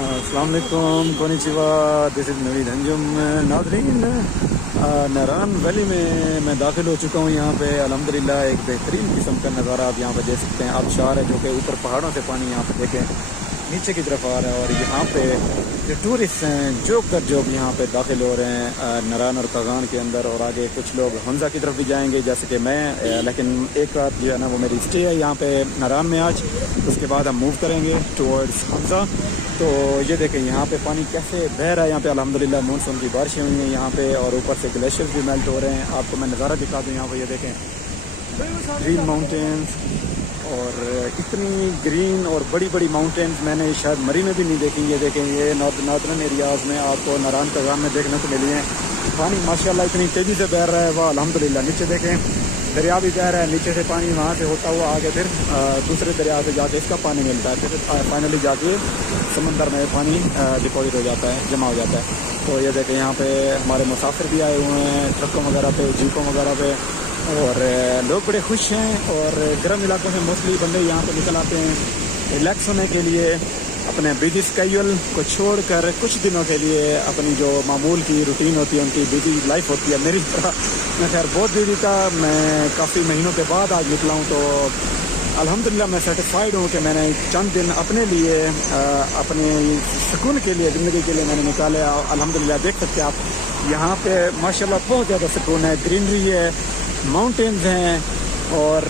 अस्सलाम वालेकुम, konnichiwa, this is Naveed Anjum. नाज़रीन, नारान वैली में मैं दाखिल हो चुका हूँ। यहाँ पे अल्हम्दुलिल्लाह एक बेहतरीन किस्म का नज़ारा आप यहाँ पे देख सकते हैं। आबशार है जो कि ऊपर पहाड़ों से पानी यहाँ पे देखें नीचे की तरफ आ रहा है। और यहाँ पे जो टूरिस्ट हैं जो यहाँ पे दाखिल हो रहे हैं नारान और कागान के अंदर, और आगे कुछ लोग हमजा की तरफ भी जाएंगे जैसे कि मैं, लेकिन एक रात जो है ना वो मेरी स्टे है यहाँ पे नारान में आज। उसके बाद हम मूव करेंगे टुवर्ड्स हमजा। तो ये देखें यहाँ पे पानी कैसे बह रहा है। यहाँ पे अल्हम्दुलिल्लाह मानसून की बारिशें हुई हैं यहाँ पे, और ऊपर से ग्लेशियर भी मेल्ट हो रहे हैं। आपको मैं नज़ारा दिखा दूँ यहाँ पे, ये देखें ग्रीन माउंटेन्स, और इतनी ग्रीन और बड़ी बड़ी माउंटेन्स मैंने शायद मरी में भी नहीं देखी। ये देखें ये नॉर्दर्न एरियाज़ में आपको नारान कागान में देखने को मिली है। पानी माशाल्लाह इतनी तेज़ी से बह रहा है वह अल्हम्दुलिल्लाह। नीचे देखें दरिया भी बह रहा है, नीचे से पानी वहाँ से होता हुआ आगे फिर दूसरे दरिया से जाके इसका पानी मिलता है, फिर फाइनली जाके समंदर में पानी डिपॉजिट हो जाता है, जमा हो जाता है। तो ये देखें यहाँ पे हमारे मुसाफिर भी आए हुए हैं ट्रकों वगैरह पे, जीपों वगैरह पे, और लोग बड़े खुश हैं। और गर्म इलाकों से मोस्टली बंदे यहाँ पे निकल आते हैं रिलैक्स होने के लिए, अपने बिजी स्केड्यूल को छोड़कर कुछ दिनों के लिए अपनी जो मामूल की रूटीन होती है, उनकी बिजी लाइफ होती है। मेरी तरह मैं खैर बहुत बिजी था, मैं काफ़ी महीनों के बाद आज निकला हूँ। तो अल्हम्दुलिल्लाह मैं सेटिस्फाइड हूँ कि मैंने चंद दिन अपने लिए अपने सुकून के लिए, ज़िंदगी के लिए मैंने निकाले। अल्हम्दुलिल्लाह देख सकते हैं आप यहाँ पे माशाल्लाह बहुत ज़्यादा सुकून है, ग्रीनरी है, माउंटेन्स हैं और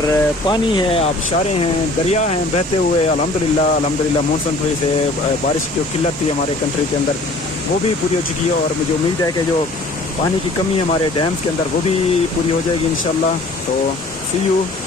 पानी है, आबशारें हैं, दरिया हैं बहते हुए। अल्हम्दुलिल्लाह मानसून की से बारिश की किल्लत थी हमारे कंट्री के अंदर वो भी पूरी हो चुकी है, और मुझे उम्मीद है कि जो पानी की कमी है हमारे डैम्स के अंदर वो भी पूरी हो जाएगी इंशाल्लाह। तो सी यू।